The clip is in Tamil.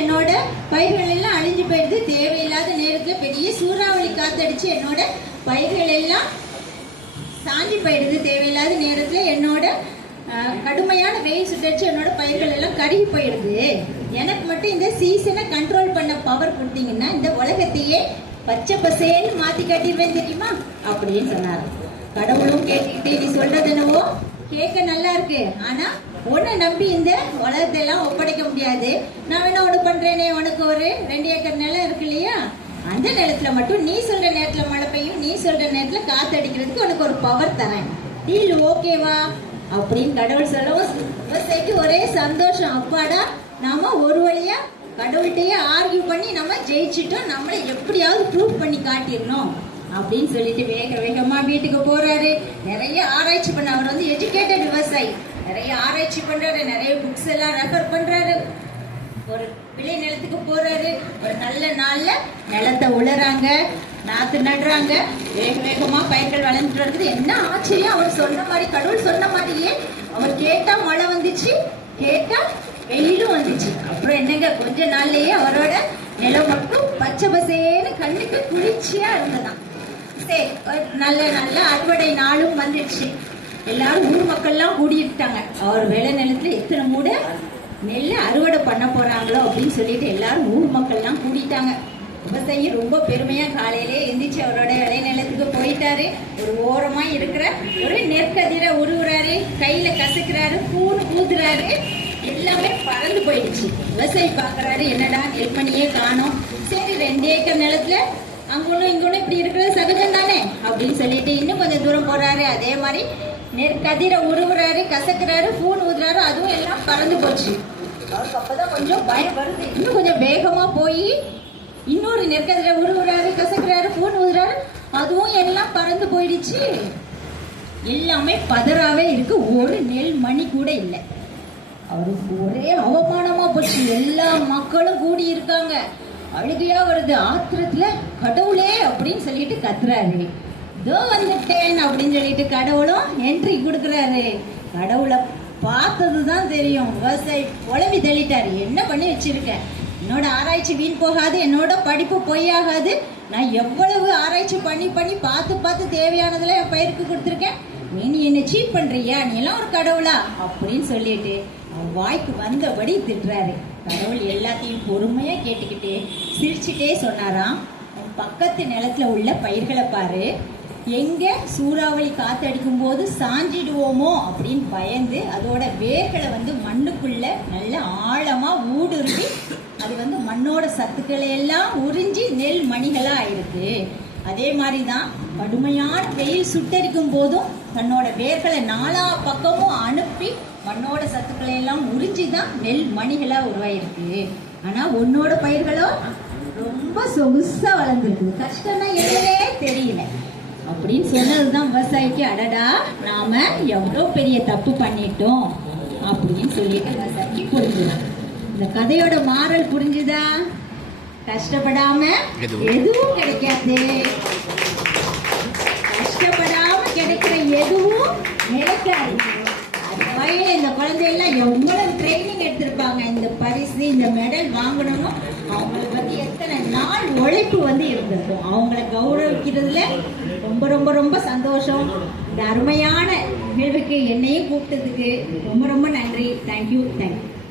என்னோட பயிர்கள் எல்லாம் அழிஞ்சு போயிடுது. தேவையில்லாத நேரத்துல பெரிய சூறாவளி காத்தடிச்சு என்னோட பயிர்கள் எல்லாம் சாஞ்சி போயிடுது. தேவையில்லாத நேரத்துல என்னோட கடுமையான வெயில் சுட்டடிச்சு என்னோட பயிர்கள் எல்லாம் கருகி போயிடுது. எனக்கு மட்டும் இந்த சீசனை கண்ட்ரோல் பண்ண பவர் கொடுத்தீங்கன்னா இந்த உலகத்தையே பச்சை பசேன்னு மாத்தி காட்டிடுவேன் தெரியுமா அப்படின்னு சொன்னாரு. கடவுளும் கேட்டுக்கிட்டே நீ சொல்றது என்னவோ கேட்க நல்லா இருக்கு, ஆனா உன்னை நம்பி இந்த உலகத்தை எல்லாம் ஒப்படைக்க முடியாது. நான் வேணா ஒண்ணு பண்றேனே, உனக்கு ஒரு 2 ஏக்கர் நிலம் இருக்கு இல்லையா, அந்த நிலத்துல மட்டும் நீ சொல்ற நேரத்துல மழை பெய்யும், நீ சொல்ற நேரத்துல காத்து அடிக்கிறதுக்கு உனக்கு ஒரு பவர் தரேன், டீல் ஓகேவா அப்படின்னு கடவுள் சொல்லவும் விவசாயிக்கு ஒரே சந்தோஷம். அப்பாடா நாம ஒரு வழியா கடவுள்கிட்டயே ஆர்கியூ பண்ணி நம்ம ஜெயிச்சுட்டோம், நம்மளை எப்படியாவது ப்ரூவ் பண்ணி காட்டிடணும் அப்படின்னு சொல்லிட்டு வேக வேகமா வீட்டுக்கு போறாரு. நிறைய ஆராய்ச்சி பண்ண, அவர் வந்து எஜுகேட்டட் விவசாயி, நிறைய ஆராய்ச்சி பண்றாரு, நிறைய புக்ஸ் எல்லாம் ரெஃபர் பண்றாரு. ஒரு விளை நிலத்துக்கு போறாரு. ஒரு நல்ல நாள்ல நிலத்தை உழறாங்க, நாத்து நடுறாங்க, வேக வேகமா பயிர்கள் வளர்ந்துட்டு வருது. என்ன ஆச்சரியம், அவர் சொன்ன மாதிரி கடவுள் சொன்ன மாதிரியே அவர் கேட்டா மழை வந்துச்சு, கேட்டா வெயிலும் வந்துச்சு. அப்புறம் என்னங்க கொஞ்ச நாள்லயே அவரோட நிலம் மட்டும் பச்சை பசேன்னு கண்ணுக்கு குளிர்ச்சியா இருந்ததான். சரி, நல்ல நல்ல அறுவடை நாளும் வந்துடுச்சு. எல்லாரும் ஊர் மக்கள்லாம் கூடிட்டாங்க. அவர் வேலை நிலத்துல எத்தனை மூட நெல்லை அறுவடை பண்ண போறாங்களோ அப்படின்னு சொல்லிட்டு எல்லாரும் ஊர் மக்கள்லாம் கூடிட்டாங்க. விவசாயி ரொம்ப பெருமையா காலையிலே எந்திரிச்சு அவரோட விளை நிலத்துக்கு போயிட்டாரு. ஒரு ஓரமா இருக்கிற ஒரு நெற்கதிரை உருவுறாரு, கையில கசக்குறாரு, பூன்னு ஊதுறாரு, எல்லாமே பறந்து போயிடுச்சு. விவசாயி பாக்குறாரு, என்னடா நெல்மணியே காணோம். சரி, 2 ஏக்கர் நிலத்துல அங்கொன்னும் இங்கொன்னும் இப்படி இருக்கிறது சகஜம் தானே அப்படின்னு சொல்லிட்டு இன்னும் கொஞ்சம் தூரம் போறாரு. அதே மாதிரி நெற்கதிரை உருவுறாரு, கசக்குறாரு, பூன் ஊதுறாரு, அதுவும் எல்லாம் பறந்து போச்சு. அவருக்கு அப்பதான் கொஞ்சம் பயம் வருது. இன்னும் கொஞ்சம் வேகமா போய் இன்னொரு நெற்கதிரை உருவுறாரு, கசக்குறாரு, பூன் ஊதுறாரு, அதுவும் எல்லாம் பறந்து போயிடுச்சு. எல்லாமே பதறாவே இருக்கு, ஒரு நெல் மணி கூட இல்லை. அவருக்கு ஒரே அவமானமா போச்சு. எல்லா மக்களும் கூடி இருக்காங்க, அழுகையா வருது. ஆத்திரத்துல கடவுளே அப்படின்னு சொல்லிட்டு கத்துறாரு. இதோ வந்துட்டேன் அப்படின்னு சொல்லிட்டு கடவுளும் என்ட்ரி கொடுக்குறாரு. கடவுளை பார்த்ததுதான் தெரியும். விவசாயி புலவி தள்ளிட்டாரு, என்ன பண்ணி வச்சிருக்கேன், என்னோட ஆராய்ச்சி வீண் போகாது, என்னோட படிப்பு பொய்யாகாது, நான் எவ்வளவு ஆராய்ச்சி பண்ணி பண்ணி பார்த்து பார்த்து தேவையானதுல என் பயிருக்கு கொடுத்துருக்கேன், நீ என்ன சீட் பண்றியா, நீ எல்லாம் ஒரு கடவுளா அப்படின்னு சொல்லிட்டு வாய்க்கு வந்தபடி திட்டுறாரு. கடவுள் எல்லாத்தையும் பொறுமையா கேட்டுக்கிட்டே சிரிச்சுட்டே சொன்னாராம், பக்கத்து நிலத்துல உள்ள பயிர்களை பாரு, எங்க சூறாவளி காத்தடிக்கும் போது சாஞ்சிடுவோமோ அப்படின்னு பயந்து அதோட வேர்களை வந்து மண்ணுக்குள்ள நல்ல ஆழமா ஊடுருவி அது வந்து மண்ணோட சத்துக்களை எல்லாம் உறிஞ்சி நெல் மணிகளா ஆயிருக்கு. அதே மாதிரிதான் கடுமையான வெயில் சுட்டரிக்கும் போதும் தன்னோட வேர்களை 4 பக்கமும் அனுப்பி மண்ணோட சத்துக்களை எல்லாம் உறிஞ்சிதான் நெல் மணிகளா உருவாயிருக்கு. ஆனா உன்னோட பயிர்களோ ரொம்ப சொகுசா வளர்ந்துருக்கு, கஷ்டம்னா என்னவே தெரியல அப்படின்னு சொன்னதுதான் விவசாயிக்கு அடடா நாம எவ்வளோ பெரிய தப்பு பண்ணிட்டோம் அப்படின்னு சொல்லிட்டு விவசாயிக்கு புரிஞ்சுதான். இந்த கதையோட மாறல் புரிஞ்சுதா? கஷ்டப்படாம எதுவும் கிடைக்காது, கஷ்டப்படாம கிடைக்கிற எதுவும் நிலைக்காது. அந்த வகையில இந்த குழந்தையெல்லாம் எவ்வளவு ட்ரைனிங் எடுத்திருப்பாங்க, இந்த பரிசு இந்த மெடல் வாங்கணும்னு அவங்களுக்கு வந்து எத்தனை நாள் உழைப்பு வந்து இருந்திருக்கும். அவங்களை கௌரவிக்கிறதுல ரொம்ப ரொம்ப ரொம்ப சந்தோஷம். இந்த அருமையான நிகழ்வுக்கு என்னையும் கூப்பிட்டதுக்கு ரொம்ப ரொம்ப நன்றி. தேங்க்யூ.